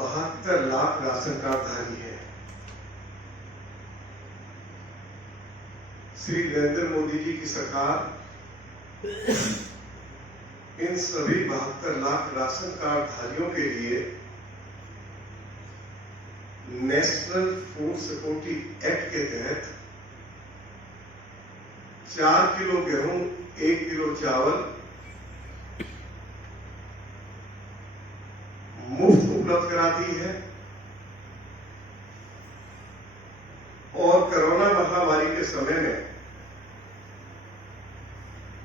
72 lakh ration कार्डधारी है। श्री नरेंद्र मोदी जी की सरकार इन सभी 72 लाख राशन कार्डधारियों के लिए नेशनल फूड सिक्योरिटी एक्ट के तहत 4 किलो गेहूं, 1 किलो चावल मुफ्त उपलब्ध कराती है और कोरोना महामारी के समय में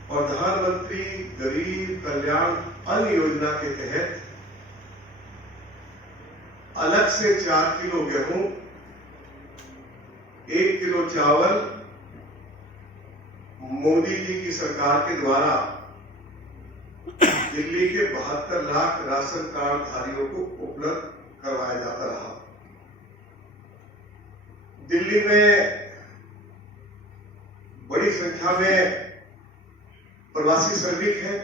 प्रधानमंत्री गरीब कल्याण अन्न योजना के तहत अलग से 4 किलो गेहूं, 1 किलो चावल मोदी जी की सरकार के द्वारा दिल्ली के 72 लाख राशन कार्डधारियों को उपलब्ध करवाया जाता रहा। दिल्ली में बड़ी संख्या में प्रवासी श्रमिक हैं,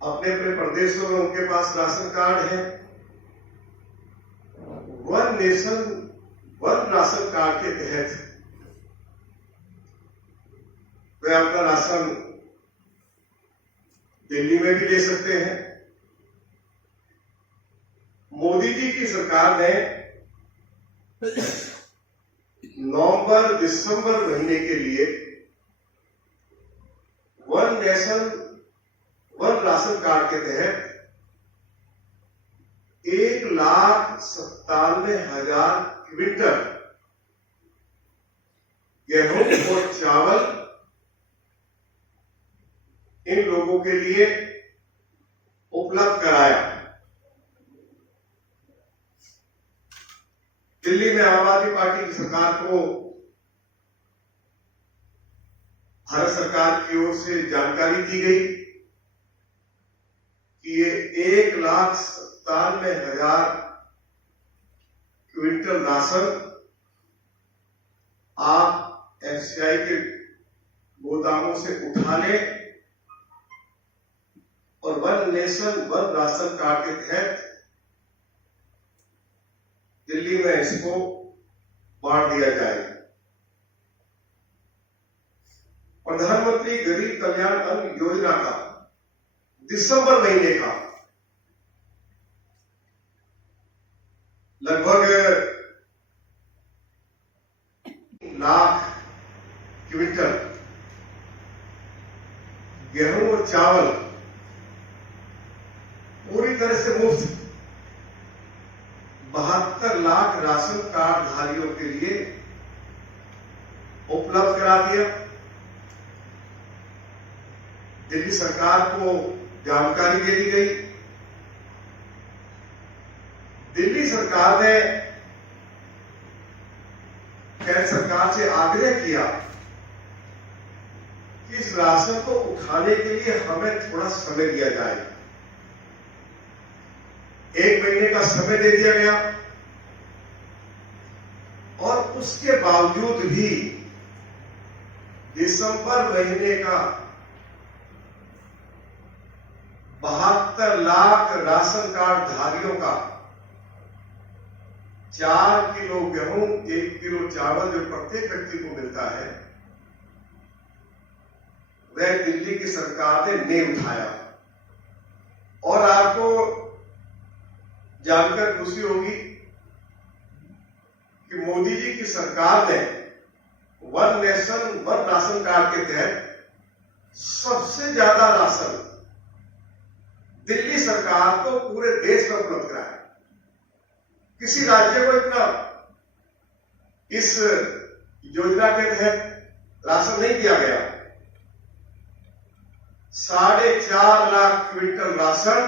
अपने अपने प्रदेशों में उनके पास राशन कार्ड है। One nation one ration card के तहत वे अपना राशन दिल्ली में भी ले सकते हैं। मोदी जी की सरकार ने नवंबर दिसंबर महीने के लिए one nation one ration card के तहत 1,97,000 क्विंटल गेहूं और चावल इन लोगों के लिए उपलब्ध कराया। दिल्ली में आम आदमी पार्टी की सरकार को भारत सरकार की ओर से जानकारी दी गई कि ये 1,97,000 क्विंटल राशन आप एफसीआई के गोदामों से उठा लें और one nation one ration card के तहत दिल्ली में इसको बांट दिया जाए। प्रधानमंत्री गरीब कल्याण अन्न योजना का दिसंबर महीने का लगभग 1 लाख क्विंटल गेहूं और चावल पूरी तरह से मुफ्त 72 लाख राशन कार्डधारियों के लिए उपलब्ध करा दिया। दिल्ली सरकार को जानकारी दे दी गई। दिल्ली सरकार ने केंद्र सरकार से आग्रह किया कि इस राशन को उठाने के लिए हमें थोड़ा समय दिया जाए। 1 महीने का समय दे दिया गया और उसके बावजूद भी दिसंबर महीने का 72 लाख राशन कार्डधारियों का 4 किलो गेहूं, 1 किलो चावल जो प्रत्येक व्यक्ति को मिलता है, वह दिल्ली की सरकार ने नहीं उठाया। और आपको जानकर खुशी होगी कि मोदी जी की सरकार ने one nation one ration card के तहत सबसे ज्यादा राशन दिल्ली सरकार को पूरे देश में उपलब्ध कराया। किसी राज्य को इतना इस योजना के तहत राशन नहीं दिया गया। 4.5 लाख क्विंटल राशन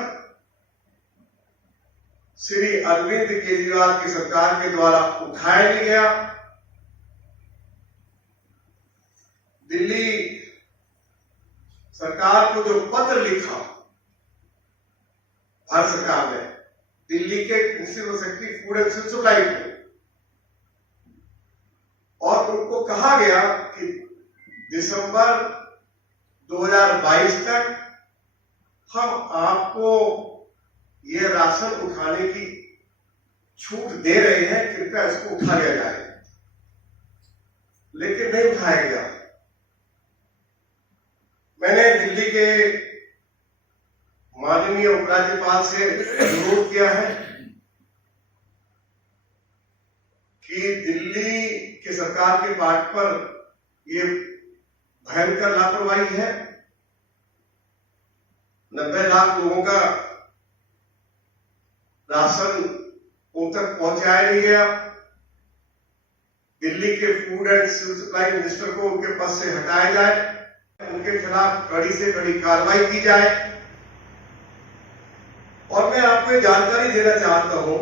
श्री अरविंद केजरीवाल की सरकार के द्वारा उठाया नहीं गया। दिल्ली सरकार को जो पत्र लिखा भारत सरकार ने दिल्ली के principal secretary food and supply को, और उनको कहा गया कि दिसंबर 2022 तक हम आपको ये राशन उठाने की छूट दे रहे हैं, कृपया इसको उठा लिया जाए, लेकिन नहीं उठाया गया। मैंने दिल्ली के माननीय उपराज्यपाल से अनुरोध किया है कि दिल्ली की सरकार के पार्ट पर ये भयंकर लापरवाही है। 90 लाख लोगों का राशन उन तक पहुंचाया नहीं गया। दिल्ली के food and civil supply minister को उनके पद से हटाया जाए, उनके खिलाफ कड़ी से कड़ी कार्रवाई की जाए। और मैं आपको ये जानकारी देना चाहता हूं,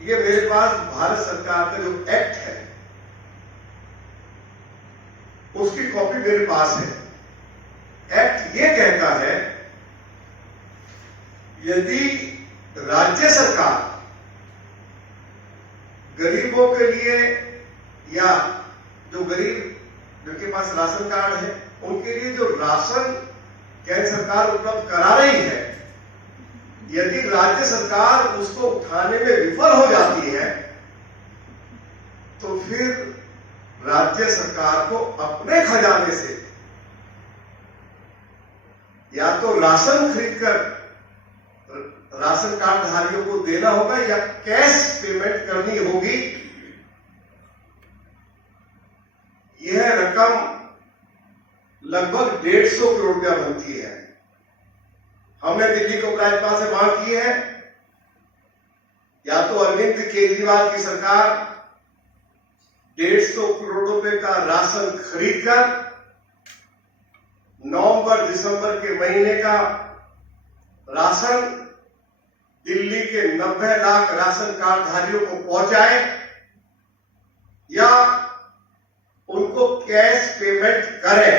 ये मेरे पास भारत सरकार का जो एक्ट है उसकी कॉपी मेरे पास है। एक्ट ये कहता है, यदि राज्य सरकार गरीबों के लिए या जो गरीब जिनके पास राशन कार्ड है उनके लिए जो राशन केंद्र सरकार उपलब्ध करा रही है, यदि राज्य सरकार उसको उठाने में विफल हो जाती है तो फिर राज्य सरकार को अपने खजाने से या तो राशन खरीदकर राशन कार्ड धारियों को देना होगा या कैश पेमेंट करनी होगी। यह रकम लगभग 150 करोड़ रुपया बनती है। हमने दिल्ली के उपराज्यपाल से मांग की है, या तो अरविंद केजरीवाल की सरकार 150 करोड़ रुपए का राशन खरीदकर नवंबर दिसंबर के महीने का राशन दिल्ली के 90 लाख राशन कार्ड धारियों को पहुंचाए या उनको कैश पेमेंट करें।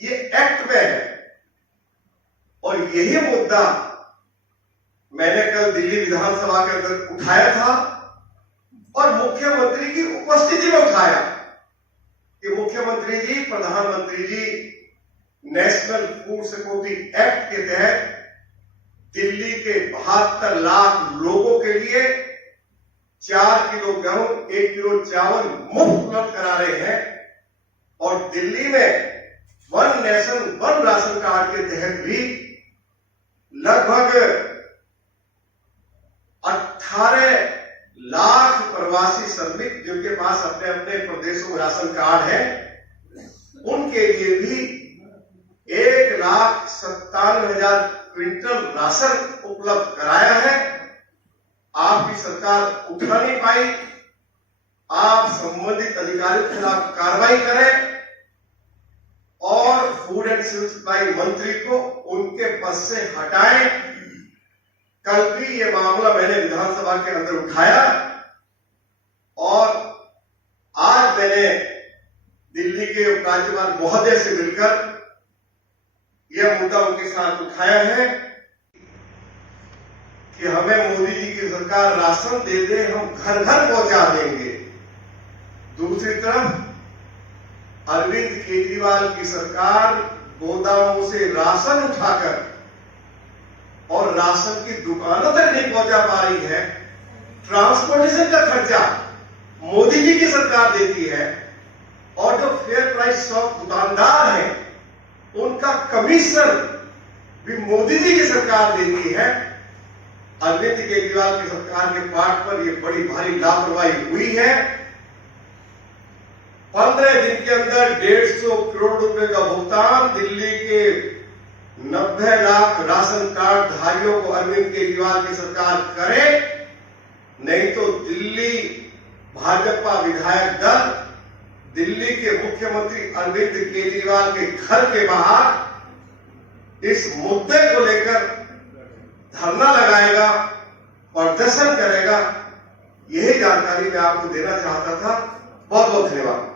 ये एक्ट में है और यही मुद्दा मैंने कल दिल्ली विधानसभा के अंदर उठाया था और मुख्यमंत्री की उपस्थिति में उठाया कि मुख्यमंत्री जी, प्रधानमंत्री जी, नेशनल फूड सिक्योरिटी एक्ट के तहत दिल्ली के 72 लाख लोगों के लिए 4 किलो गेहूं, 1 किलो चावल मुफ्त उपलब्ध करा रहे हैं। और दिल्ली में one nation one ration card के तहत भी लगभग 18 लाख प्रवासी श्रमिक जिनके पास अपने अपने प्रदेशों में राशन कार्ड है, उनके लिए भी 1,97,000 क्विंटल राशन उपलब्ध कराया है। आपकी सरकार उठा नहीं पाई। आप संबंधित अधिकारियों के खिलाफ कार्रवाई करें और फूड एंड सिविल सप्लाई मंत्री को उनके पद से हटाएं। कल भी ये मामला मैंने विधानसभा के अंदर उठाया और आज मैंने दिल्ली के उपराज्यपाल महोदय से मिलकर यह मुद्दा उनके साथ उठाया है कि हमें मोदी जी की सरकार राशन दे दे, हम घर घर पहुंचा देंगे। दूसरी तरफ अरविंद केजरीवाल की सरकार गोदामों से राशन उठाकर और राशन की दुकानों तक नहीं पहुंचा पा रही है। ट्रांसपोर्टेशन का खर्चा मोदी जी की सरकार देती है और जो फेयर प्राइस शॉप दुकानदार हैं उनका कमीशन भी मोदी जी की सरकार देती है। अरविंद केजरीवाल की सरकार के पार्ट पर यह बड़ी भारी लापरवाही हुई है। 15 दिन के अंदर 150 करोड़ रुपए का भुगतान दिल्ली के 90 लाख राशन कार्ड धारियों को अरविंद केजरीवाल की सरकार करे, नहीं तो दिल्ली भाजपा विधायक दल दिल्ली के मुख्यमंत्री अरविंद केजरीवाल के घर के बाहर इस मुद्दे को लेकर धरना लगाएगा, प्रदर्शन करेगा। यही जानकारी मैं आपको देना चाहता था। बहुत बहुत धन्यवाद।